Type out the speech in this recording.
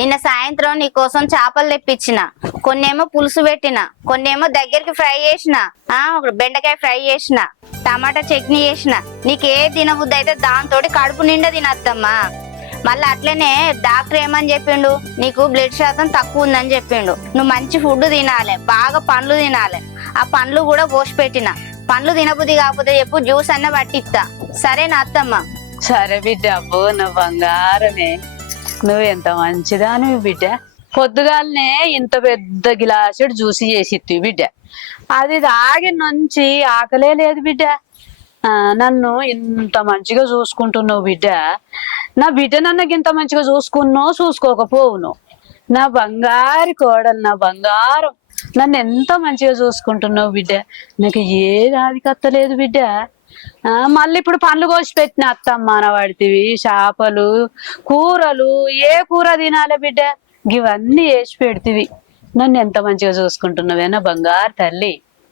నిన్న సాయంత్రం నీ కోసం చేపలు తెప్పించిన. కొన్నేమో పులుసు పెట్టిన. కొన్నేమో దగ్గరికి ఫ్రై చేసిన. ఆ ఒక బెండకాయ ఫ్రై చేసిన. టమాటా చట్నీ చేసిన. నీకు ఏ తినబుద్ధి అయితే దాంతో కడుపు నిండా తినద్దమ్మా. మళ్ళీ అట్లనే డాక్టర్ ఏమని చెప్పిండు? నీకు బ్లడ్ శాతం తక్కువ ఉందని చెప్పిండు. నువ్వు మంచి ఫుడ్ తినాలి బాగా పండ్లు తినాలి. ఆ పండ్లు కూడా పోసి పెట్టిన. పండ్లు తినబుద్ధి కాకపోతే చెప్పు జ్యూస్ అన్న పట్టిస్తా. సరే నా అత్తమ్మ? సరే బిడ్డ అబ్బో నా బంగారమే. నువ్వు ఎంత మంచిదా నువ్వు బిడ్డ? పొద్దుగాలనే ఇంత పెద్ద గిలాసుడు జ్యూసి చేసి బిడ్డ. అది తాగి నుంచి ఆకలే లేదు బిడ్డ. నన్ను ఇంత మంచిగా చూసుకుంటున్నావు బిడ్డ. నా బిడ్డ నన్ను ఇంత మంచిగా చూసుకున్నావు చూసుకోకపోవును. నా బంగారు కోడలు నా బంగారం. నన్ను ఎంత మంచిగా చూసుకుంటున్నావు బిడ్డ? నాకు ఏది ఆదికత్తలేదు బిడ్డ. మళ్ళీ ఇప్పుడు పండ్లు కోసి పెట్టిన అత్తమ్మ అనబడితివి. చేపలు కూరలు ఏ కూర తినాలి బిడ్డ? ఇవన్నీ వేసి పెడితివి. నన్ను ఎంత మంచిగా చూసుకుంటున్నావేనా బంగారు తల్లి?